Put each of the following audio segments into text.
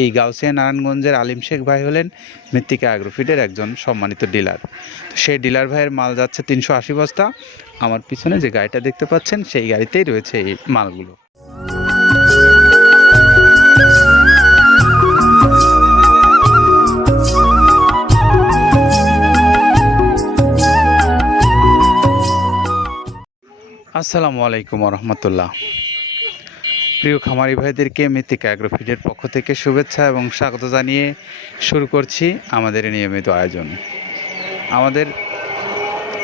এই গাউসিয়া নারায়ণগঞ্জের আলিম শেখ ভাই হলেন মৃত্তিকা অ্যাগ্রোফিটের একজন সম্মানিত ডিলার। সেই ডিলার ভাইয়ের মাল যাচ্ছে তিনশো আশি বস্তা। আমার পিছনে যে গাড়িটা দেখতে পাচ্ছেন, সেই গাড়িতেই রয়েছে এই মালগুলো। আসসালামু আলাইকুম রহমতুল্লাহ। প্রিয় খামারি ভাইদেরকে মৃত্তিকা অ্যাগ্রোফিডের পক্ষ থেকে শুভেচ্ছা এবং স্বাগত জানিয়ে শুরু করছি আমাদের নিয়মিত আয়োজন। আমাদের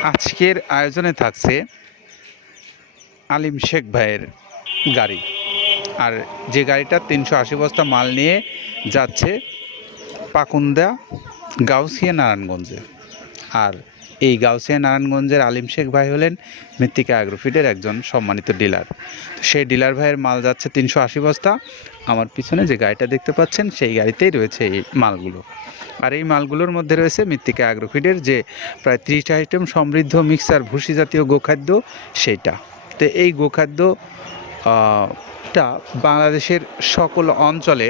আজকের আয়োজনে থাকছে আলিম শেখ ভাইয়ের গাড়ি। আর যে গাড়িটা তিনশো আশি বস্তা মাল নিয়ে যাচ্ছে পাকুন্দা গাউসিয়া নারায়ণগঞ্জে। আর এই গাউসিয়া নারায়ণগঞ্জের আলিম শেখ ভাই হলেন মৃত্তিকা অ্যাগ্রোফিটের একজন সম্মানিত ডিলার। সেই ডিলার ভাইয়ের মাল যাচ্ছে তিনশো আশি বস্তা। আমার পিছনে যে গাড়িটা দেখতে পাচ্ছেন, সেই গাড়িতেই রয়েছে এই মালগুলো। আর এই মালগুলোর মধ্যে রয়েছে মৃত্তিকা অ্যাগ্রোফিটের যে প্রায় ত্রিশটা আইটেম সমৃদ্ধ মিক্সার ভুসি জাতীয় গোখাদ্য, সেইটা। তো এই গোখাদ্য টা বাংলাদেশের সকল অঞ্চলে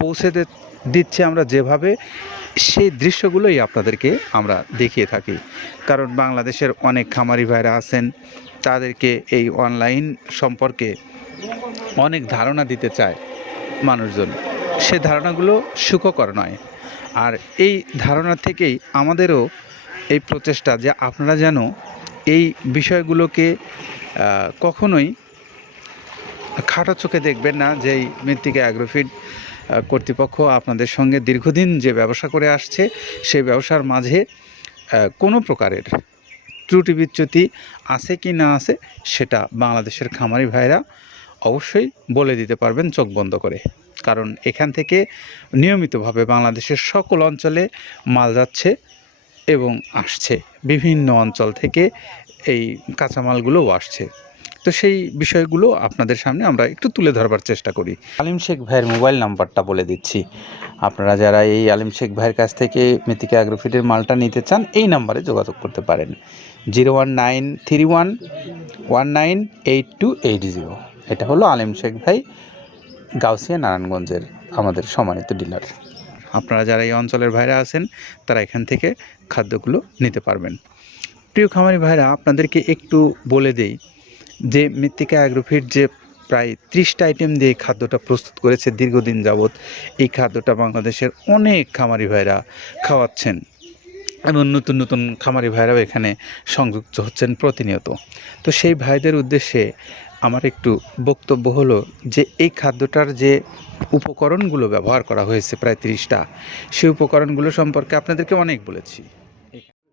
পৌঁছে দিচ্ছে আমরা যেভাবে। সেই দৃশ্যগুলোই আপনাদেরকে আমরা দেখিয়ে থাকি। কারণ বাংলাদেশের অনেক খামারি ভাইরা আছেন, তাদেরকে এই অনলাইন সম্পর্কে অনেক ধারণা দিতে চায় মানুষজন। সে ধারণাগুলো সুখকর নয়। আর এই ধারণা থেকেই আমাদেরও এই প্রচেষ্টা যে আপনারা যেন এই বিষয়গুলোকে কখনোই খাটো চোখে দেখবেন না যে এই মৃত্তিকা অ্যাগ্রোফিড কর্তৃপক্ষ আপনাদের সঙ্গে দীর্ঘদিন যে ব্যবসা করে আসছে, সেই ব্যবসার মাঝে কোনো প্রকারের ত্রুটি বিচ্যুতি আছে কি না আছে, সেটা বাংলাদেশের খামারি ভাইরা অবশ্যই বলে দিতে পারবেন চোখ বন্ধ করে। কারণ এখান থেকে নিয়মিতভাবে বাংলাদেশের সকল অঞ্চলে মাল যাচ্ছে এবং আসছে। বিভিন্ন অঞ্চল থেকে এই কাঁচামালগুলোও আসছে। তো সেই বিষয়গুলো আপনাদের সামনে আমরা একটু তুলে ধরবার চেষ্টা করি। আলিম শেখ ভাইয়ের মোবাইল নাম্বারটা বলে দিচ্ছি। আপনারা যারা এই আলিম শেখ ভাইয়ের কাছ থেকে মৃত্তিকা অ্যাগ্রোফিটের মালটা নিতে চান এই নাম্বারে যোগাযোগ করতে পারেন। Zero one nine three one one nine eight two eight zero. এটা হলো আলিম শেখ ভাই গাউসিয়া নারায়ণগঞ্জের আমাদের সম্মানিত ডিলার। আপনারা যারা এই অঞ্চলের ভাইরা আছেন তারা এখান থেকে খাদ্যগুলো নিতে পারবেন। প্রিয় খামারি ভাইরা আপনাদেরকে একটু বলে দেই যে মৃত্তিকা অ্যাগ্রোফিট যে প্রায় ত্রিশটা আইটেম দিয়ে খাদ্যটা প্রস্তুত করেছে দীর্ঘদিন যাবৎ, এই খাদ্যটা বাংলাদেশের অনেক খামারি ভাইরা খাওয়াচ্ছেন এবং নতুন নতুন খামারি ভাইরাও এখানে সংযুক্ত হচ্ছেন প্রতিনিয়ত। তো সেই ভাইদের উদ্দেশ্যে আমার একটু বক্তব্য হলো যে এই খাদ্যটার যে উপকরণগুলো ব্যবহার করা হয়েছে প্রায় তিরিশটা, সেই উপকরণগুলো সম্পর্কে আপনাদেরকে অনেক বলেছি।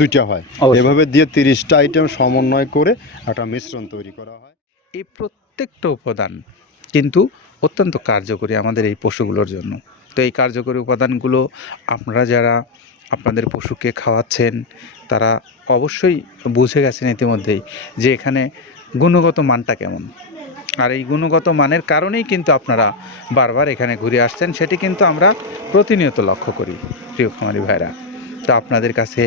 দুইটা হয়। এভাবে দিয়ে তিরিশটা আইটেম সমন্বয় করে একটা মিশ্রণ তৈরি করা হয়। এই প্রত্যেকটা উপাদান কিন্তু অত্যন্ত কার্যকরী আমাদের এই পশুগুলোর জন্য। তো এই কার্যকরী উপাদানগুলো আপনারা যারা আপনাদের পশুকে খাওয়াচ্ছেন তারা অবশ্যই বুঝে গেছেন ইতিমধ্যেই যে এখানে গুণগত মানটা কেমন। আর এই গুণগত মানের কারণেই কিন্তু আপনারা বারবার এখানে ঘুরে আসছেন সেটি কিন্তু আমরা প্রতিনিয়ত লক্ষ্য করি প্রিয় খামারি ভাইরা। তো আপনাদের কাছে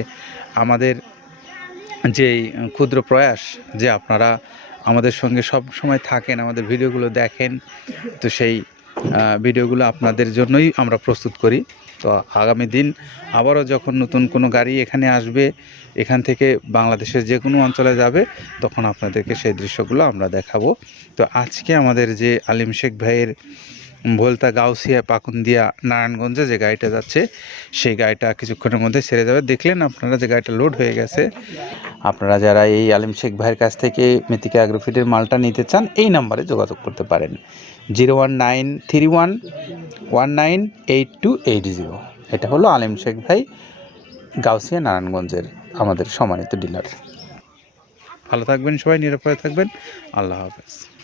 আমাদের যেই ক্ষুদ্র প্রয়াস যে আপনারা আমাদের সঙ্গে সব সময় থাকেন, আমাদের ভিডিওগুলো দেখেন, তো সেই ভিডিওগুলো আপনাদের জন্যই আমরা প্রস্তুত করি। তো আগামী দিন আবারও যখন নতুন কোনো গাড়ি এখানে আসবে, এখান থেকে বাংলাদেশের যে কোনো অঞ্চলে যাবে, তখন আপনাদেরকে সেই দৃশ্যগুলো আমরা দেখাবো। তো আজকে আমাদের যে আলিম শেখ ভাইয়ের ভোলতা, গাউসিয়া, পাকুন্দিয়া, নারায়ণগঞ্জে যে গাড়িটা যাচ্ছে, সেই গাড়িটা কিছুক্ষণের মধ্যে ছেড়ে যাবে। দেখলেন আপনারা যে গাড়িটা লোড হয়ে গেছে। আপনারা যারা এই আলিম শেখ ভাইয়ের কাছ থেকে মেথিকা অ্যাগ্রোফিটের মালটা নিতে চান, এই নাম্বারে যোগাযোগ করতে পারেন। Zero one nine three one one nine eight two eight zero. এটা হলো আলিম শেখ ভাই, গাউসিয়া, নারায়ণগঞ্জের আমাদের সম্মানিত ডিলার। ভালো থাকবেন সবাই, নিরাপদে থাকবেন। আল্লাহ হাফেজ।